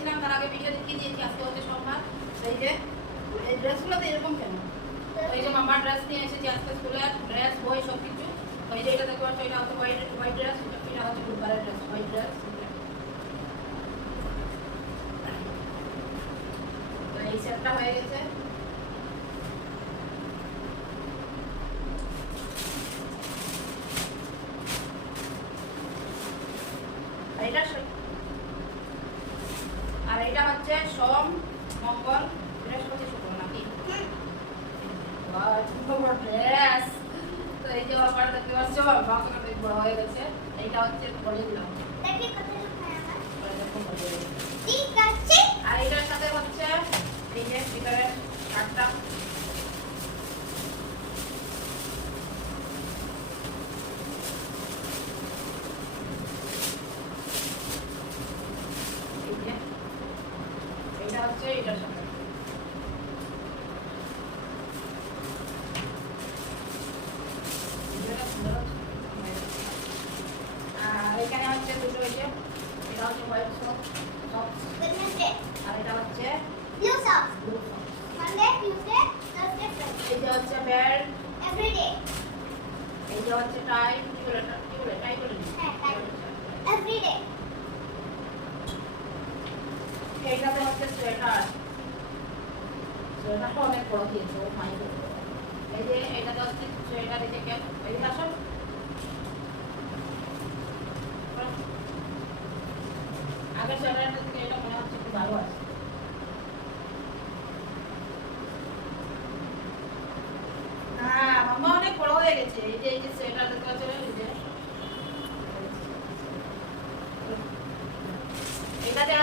গিয়েছিলাম তার আগে ভিডিও দেখিয়ে দিয়েছি আজকে হচ্ছে সোমবার। এই যে, এই ড্রেসগুলো তো এরকম কেন? এই যে মামার ড্রেস নিয়ে এসেছি আজকে স্কুলে ড্রেস বই সব কিছু ওই যে এটা দেখতে পাচ্ছ, এটা হচ্ছে হোয়াইট হোয়াইট ড্রেস এটা হচ্ছে বুধবারের ড্রেস হোয়াইট ড্রেস এই সেটটা হয়ে গেছে আর এটা স- আর এটা হচ্ছে সোম মঙ্গল বৃহস্পতি শুক্র নাকি? তো এই যে আমার দেখতে পাচ্ছ, মা কত বেশ বড় হয়ে গেছে। এইটা হচ্ছে দিলাম। আর এটার সাথে হচ্ছে এই যে ভিতরের শার্টটা। এই যে, এইটা সাথে আর এখানে হচ্ছে দুটো এই যে এটা হচ্ছে হোয়াইট সক্স আর এটা হচ্ছে ব্লু সক্স এই যে হচ্ছে বেল্ট এই যে হচ্ছে টাই কি বলে বলে টাই বলে হ্যাঁ, tie. এইটাতে হচ্ছে সোয়েটার সোয়েটারটা অনেক বড় দিয়েছে এই যে এটাতে হচ্ছে সোয়েটার এই যে ক্যাপ এই যে আগের সোয়েটারটা থেকে এটা মনে হচ্ছে একটু ভালো আছে হ্যাঁ মামা অনেক বড় হয়ে গেছে এই যে এই যে সোয়েটার দেখতে পাচ্ছেন এই যে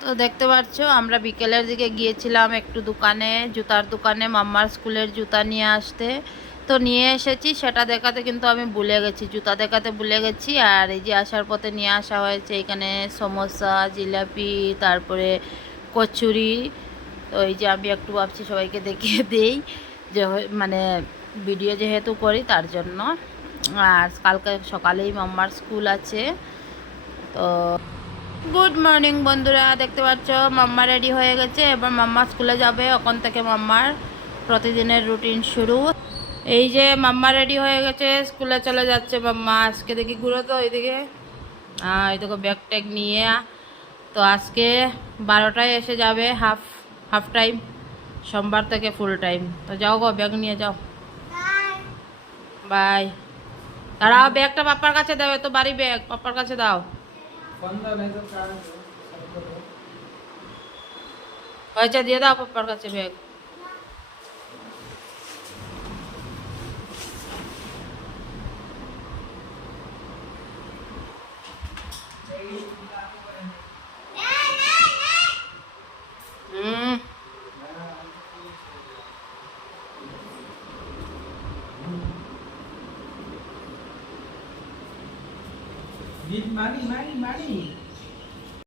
তো দেখতে পাচ্ছ আমরা বিকেলের দিকে গিয়েছিলাম একটু দোকানে, জুতার দোকানে, মাম্মার স্কুলের জুতা নিয়ে আসতে। তো নিয়ে এসেছি, সেটা দেখাতে কিন্তু আমি ভুলে গেছি, জুতা দেখাতে ভুলে গেছি। আর এই যে আসার পথে নিয়ে আসা হয়েছে, এখানে সমোসা, জিলাপি, তারপরে কচুরি। তো এই যে আমি একটু ভাবছি সবাইকে দেখিয়ে দেই, যে মানে ভিডিও যেহেতু করি, তার জন্য। আর কালকে সকালেই মাম্মার স্কুল আছে। তো গুড মর্নিং বন্ধুরা। দেখতে পাচ্ছ মাম্মা রেডি হয়ে গেছে। এবার মাম্মা স্কুলে যাবে। ওখান থেকে মাম্মার প্রতিদিনের রুটিন শুরু। এই যে মাম্মা রেডি হয়ে গেছে স্কুলে চলে যাচ্ছে মাম্মা। আজকে দেখি ঘুরো তো ওইদিকে। দেখো ব্যাগ ট্যাগ নিয়ে। তো আজকে বারোটায় এসে যাবে হাফ হাফ টাইম সোমবার থেকে ফুল টাইম তো যাও গো ব্যাগ নিয়ে যাও। বাই দাঁড়াও ব্যাগটা পাপার কাছে দেবে তো বাড়ি ব্যাগ পাপার কাছে দাও। হয়েছে দিয়ে দাও পাপার কাছে ব্যাগ হুম જીત મારી મારી મારી